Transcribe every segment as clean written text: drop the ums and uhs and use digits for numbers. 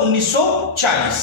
1940।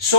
So,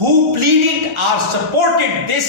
Who pleaded or supported this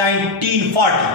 1940।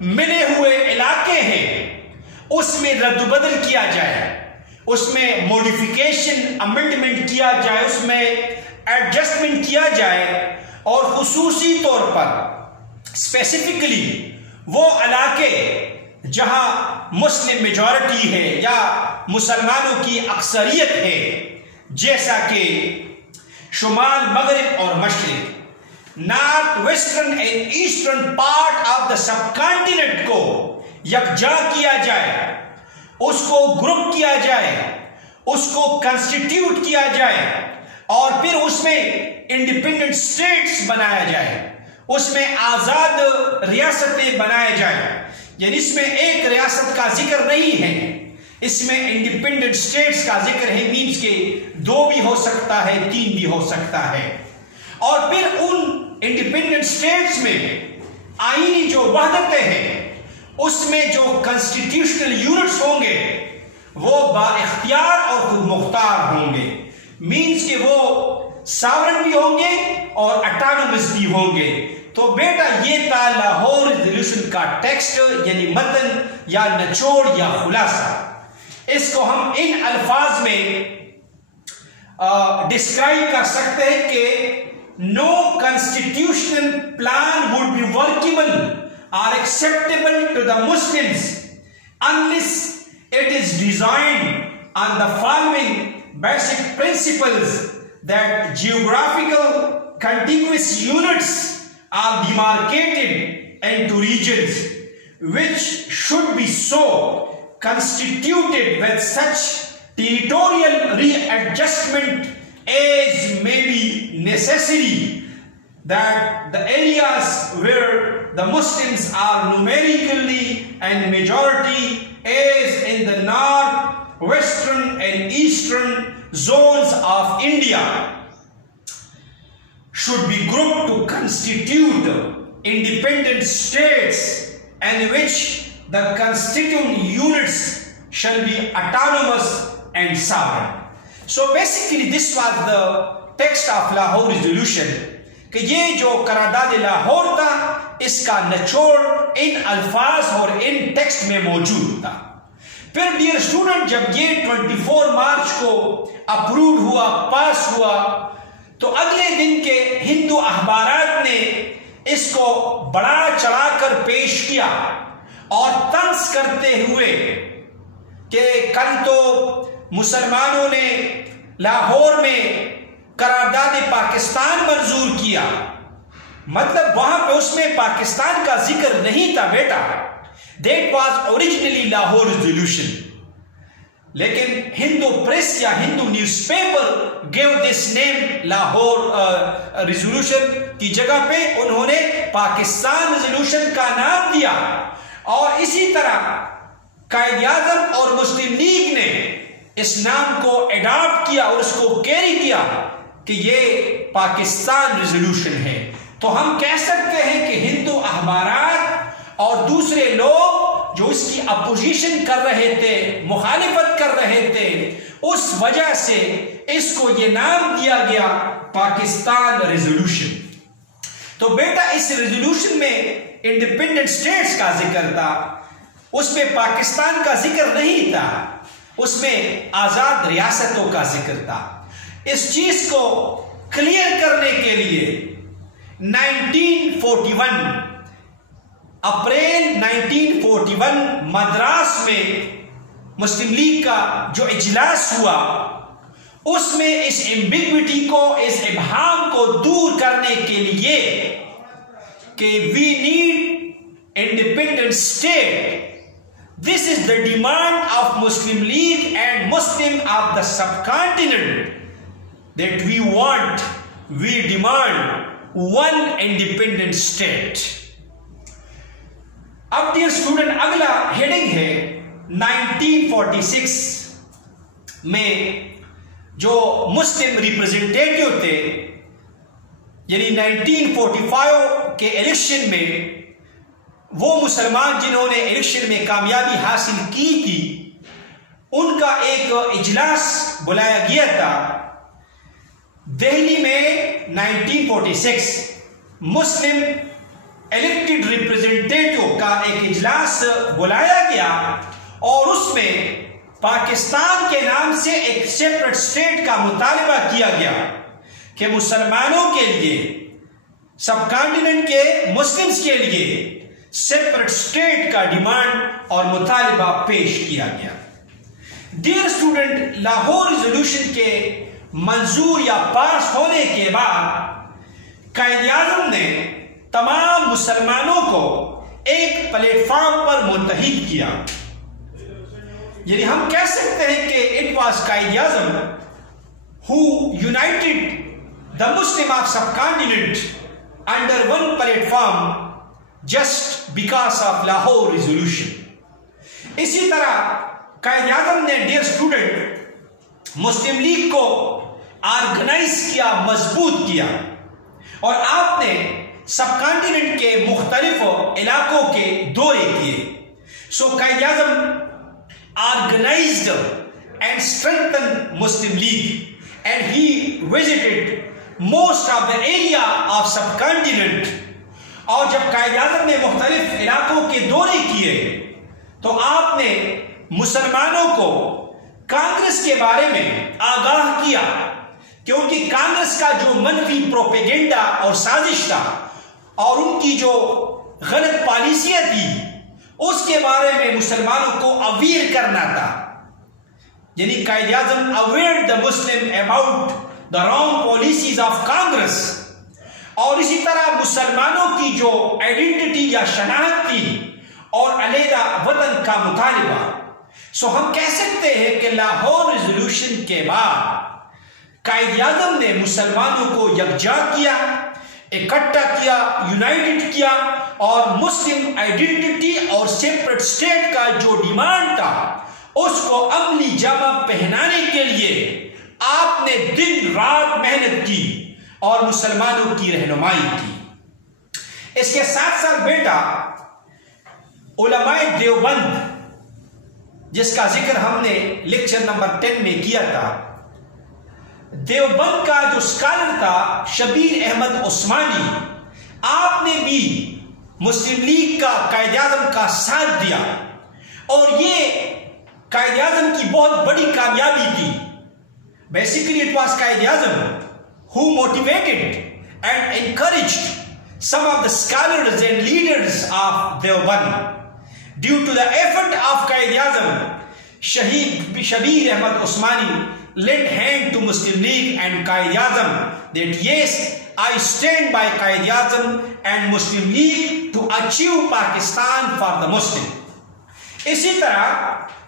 ملے ہوئے علاقے ہیں اس میں رد و بدل کیا جائے، اس میں موڈیفیکیشن امینڈمنٹ کیا جائے، اس میں ایڈجسٹمنٹ کیا جائے، اور خصوصی طور پر اسپیسیفکلی وہ علاقے جہاں مسلم میجورٹی ہے یا مسلمانوں کی اکثریت ہے، جیسا کہ شمال مغرب اور مشرق، north western and eastern part of the sub continent کو یکجا کیا جائے، اس کو گروپ کیا جائے، اس کو کنسٹیٹیوٹ کیا جائے، اور پھر اس میں انڈیپینڈنٹ اسٹیٹس بنایا جائے، اس میں آزاد ریاستیں بنائے جائیں، یعنی اس میں ایک ریاست کا ذکر نہیں ہے، اس میں انڈیپینڈنٹ اسٹیٹس کا ذکر ہے، مینس کہ 2 بھی ہو سکتا ہے، 3 بھی ہو سکتا ہے، اور پھر ان انڈیپینڈنٹ اسٹیٹس میں آئینی جو وحدتیں ہیں، اس میں جو کنسٹیٹیوشنل یونٹس ہوں گے وہ با اختیار اور خود مختار ہوں گے، مینس کہ وہ ساورن بھی ہوں گے اور اٹانومس بھی ہوں گے۔ تو بیٹا یہ تھا لاہور ریزولوشن کا ٹیکسٹ، یعنی متن یا نچوڑ یا خلاصہ۔ اس کو ہم ان الفاظ میں ڈسکرائب کر سکتے ہیں کہ no constitutional plan would be workable or acceptable to the Muslims unless it is designed on the following basic principles: that geographical contiguous units are demarcated into regions which should be so constituted with such territorial readjustment as may be necessary, that the areas where the Muslims are numerically and majority, as in the north, western and eastern zones of India, should be grouped to constitute independent states, and which the constituent units shall be autonomous and sovereign. So basically this was the text of Lahore Resolution، کہ یہ جو قرارداد لاہور تھا اس کا نچوڑ ان الفاظ اور in text میں موجود تھا۔ پھر ڈیئر اسٹوڈنٹ، جب یہ 24 مارچ کو اپروڈ ہوا، پاس ہوا، تو اگلے دن کے ہندو اخبارات نے اس کو بڑا چڑھا کر پیش کیا اور طنز کرتے ہوئے کہ کل تو مسلمانوں نے لاہور میں قرارداد پاکستان منظور کیا، مطلب وہاں پہ اس میں پاکستان کا ذکر نہیں تھا بیٹا، that was originally Lahore Resolution، لیکن ہندو پریس یا Hindu news paper gave this name Lahore resolution کی جگہ پہ انہوں نے پاکستان ریزولوشن کا نام دیا، اور اسی طرح قائد اعظم اور مسلم لیگ نے اس نام کو اڈاپٹ کیا اور اس کو کیری کیا کہ یہ پاکستان ریزولوشن ہے۔ تو ہم کہہ سکتے ہیں کہ ہندو اخبارات اور دوسرے لوگ جو اس کی اپوزیشن کر رہے تھے، مخالفت کر رہے تھے، اس وجہ سے اس کو یہ نام دیا گیا پاکستان ریزولوشن۔ تو بیٹا اس ریزولوشن میں انڈیپینڈنٹ اسٹیٹس کا ذکر تھا، اس میں پاکستان کا ذکر نہیں تھا، اس میں آزاد ریاستوں کا ذکر تھا۔ اس چیز کو کلیئر کرنے کے لیے 1941 اپریل 1941 مدراس میں مسلم لیگ کا جو اجلاس ہوا، اس میں اس ایمبیگوٹی کو، اس ابہام کو دور کرنے کے لیے کہ we need independent state, this is the demand of Muslim League and Muslim of the subcontinent, that we demand one independent state۔ اب ڈیئر اسٹوڈنٹ اگلا ہیڈنگ ہے 1946 میں جو مسلم ریپرزنٹیٹیو تھے، یعنی 1945 کے الیکشن میں وہ مسلمان جنہوں نے الیکشن میں کامیابی حاصل کی تھی، ان کا ایک اجلاس بلایا گیا تھا دہلی میں 1946 مسلم الیکٹڈ ریپریزنٹیٹیو کا ایک اجلاس بلایا گیا اور اس میں پاکستان کے نام سے ایک سیپریٹ اسٹیٹ کا مطالبہ کیا گیا کہ مسلمانوں کے لیے، سب کانٹیننٹ کے مسلمز کے لیے سیپریٹ اسٹیٹ کا ڈیمانڈ اور مطالبہ پیش کیا گیا۔ ڈیئر اسٹوڈنٹ، لاہور ریزولوشن کے منظور یا پاس ہونے کے بعد قائد اعظم نے تمام مسلمانوں کو ایک پلیٹ فارم پر متحد کیا، یعنی ہم کہہ سکتے ہیں کہ it was Quaid Azam who united the Muslim of subcontinent under one platform just because of Lahore resolution۔ اسی طرح قائد اعظم نے ڈیئر اسٹوڈنٹ مسلم لیگ کو آرگنائز کیا، مضبوط کیا، اور آپ نے سب کانٹیننٹ کے مختلف علاقوں کے دورے کیے۔ سو Quaid Azam organized and strengthened Muslim League and he visited most of the area of subcontinent۔ اور جب قائد اعظم نے مختلف علاقوں کے دورے کیے تو آپ نے مسلمانوں کو کانگریس کے بارے میں آگاہ کیا، کیونکہ کانگریس کا جو منفی پروپیگنڈا اور سازش تھا اور ان کی جو غلط پالیسیاں تھی اس کے بارے میں مسلمانوں کو اویئر کرنا تھا، یعنی Quaid Azam aware the Muslim about the wrong policies of Congress. اور اسی طرح مسلمانوں کی جو آئیڈینٹی یا شناخت تھی اور علیحدہ وطن کا مطالبہ۔ سو ہم کہہ سکتے ہیں کہ لاہور ریزولوشن کے بعد قائد اعظم نے مسلمانوں کو یکجا کیا، اکٹھا کیا، یونائٹڈ کیا، اور مسلم آئیڈینٹی اور سیپریٹ اسٹیٹ کا جو ڈیمانڈ تھا اس کو عملی جامہ پہنانے کے لیے آپ نے دن رات محنت کی اور مسلمانوں کی رہنمائی کی۔ اس کے ساتھ ساتھ بیٹا علماء دیوبند، جس کا ذکر ہم نے لیکچر نمبر 10 میں کیا تھا، دیوبند کا جو اسکالر تھا شبیر احمد عثمانی، آپ نے بھی مسلم لیگ کا قائد اعظم کا ساتھ دیا، اور یہ قائد اعظم کی بہت بڑی کامیابی تھی۔ Basically it was Quaid Azam who motivated and encouraged some of the scholars and leaders of Deoband. Due to the effort of Qaid Azam, Shabir Ahmad Usmani lent hand to Muslim League and Qaid Azam that yes, I stand by Qaid Azam and Muslim League to achieve Pakistan for the Muslim. اسی طرح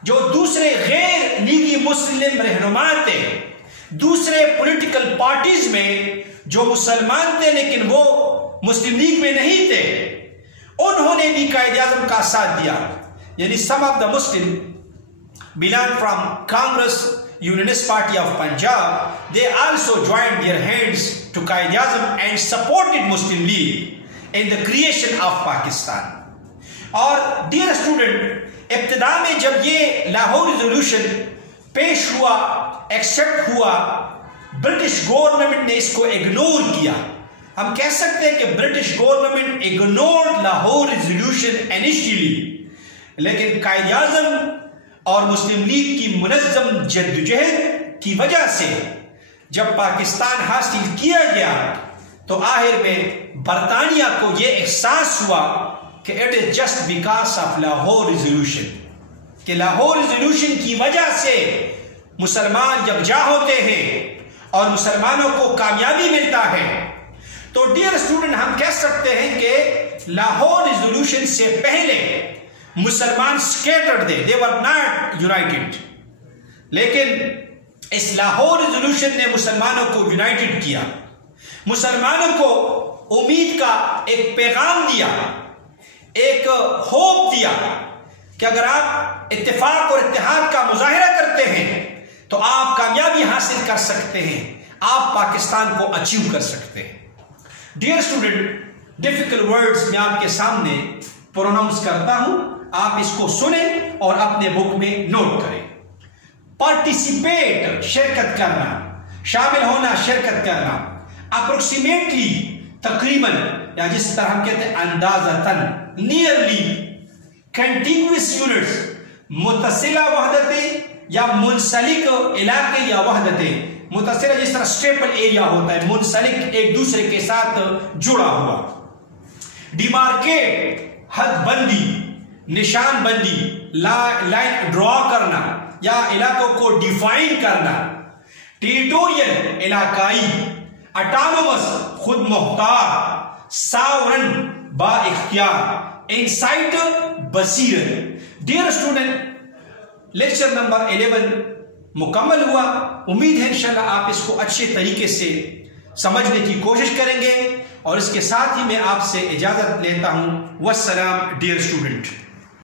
جو دوسرے غیر لیگی مسلم رہنما تھے، دوسرے political parties میں جو مسلمان تھے لیکن وہ مسلم لیگ میں نہیں تھے، انہوں نے بھی قائد اعظم کا ساتھ دیا، یعنی some of the Muslim belong from Congress Unionist Party of Punjab, they also joined their hands to Qaid Azam and supported Muslim League in the creation of Pakistan. اور ڈیئر اسٹوڈنٹ، ابتدا میں جب یہ لاہور ریزولوشن پیش ہوا، accept ہوا، British government نے اس کو اگنور کیا۔ ہم کہہ سکتے ہیں کہ British government ignored Lahore resolution initially, لیکن قائد اعظم اور مسلم لیگ کی منظم جدوجہد کی وجہ سے جب پاکستان حاصل کیا گیا تو آخر میں برطانیہ کو یہ احساس ہوا کہ it is just because of Lahore resolution, کہ لاہور ریزولوشن کی وجہ سے مسلمان یکجا ہوتے ہیں اور مسلمانوں کو کامیابی ملتا ہے۔ تو ڈیئر اسٹوڈنٹ، ہم کہہ سکتے ہیں کہ لاہور ریزولوشن سے پہلے مسلمان سکیٹرڈ تھے، they were not united، لیکن اس لاہور ریزولوشن نے مسلمانوں کو یونائٹڈ کیا، مسلمانوں کو امید کا ایک پیغام دیا، ایک ہوپ دیا کہ اگر آپ اتفاق اور اتحاد کا مظاہرہ کرتے ہیں تو آپ کامیابی حاصل کر سکتے ہیں، آپ پاکستان کو اچیو کر سکتے ہیں۔ ڈیئر اسٹوڈنٹ، ڈیفیکلٹ ورڈز میں آپ کے سامنے پروناؤنس کرتا ہوں، آپ اس کو سنیں اور اپنے بک میں نوٹ کریں۔ پارٹیسپیٹ، شرکت کرنا، شامل ہونا، شرکت کرنا۔ اپروکسیمیٹلی تقریباً یا جس طرح ہم کہتے ہیں اندازتاً نیئرلی کنٹیگوس یونٹس متصلہ وحدتیں یا منسلک علاقے یا وحدتیں. متصلہ جس طرح اسٹیپل ایریا ہوتا ہے، منسلک ایک دوسرے کے ساتھ جڑا ہوا. ڈیمارکیٹ حد بندی، نشان بندی، لائن ڈرا کرنا یا علاقوں کو ڈیفائن کرنا. ٹیریٹوریل علاقائی. اٹانومس خود مختار. ساورن با اختیار. انسائٹ بصیرت. ڈیئر اسٹوڈنٹ، لیکچر نمبر 11 مکمل ہوا. امید ہے انشاءاللہ آپ اس کو اچھے طریقے سے سمجھنے کی کوشش کریں گے، اور اس کے ساتھ ہی میں آپ سے اجازت لیتا ہوں. والسلام ڈیئر اسٹوڈنٹ.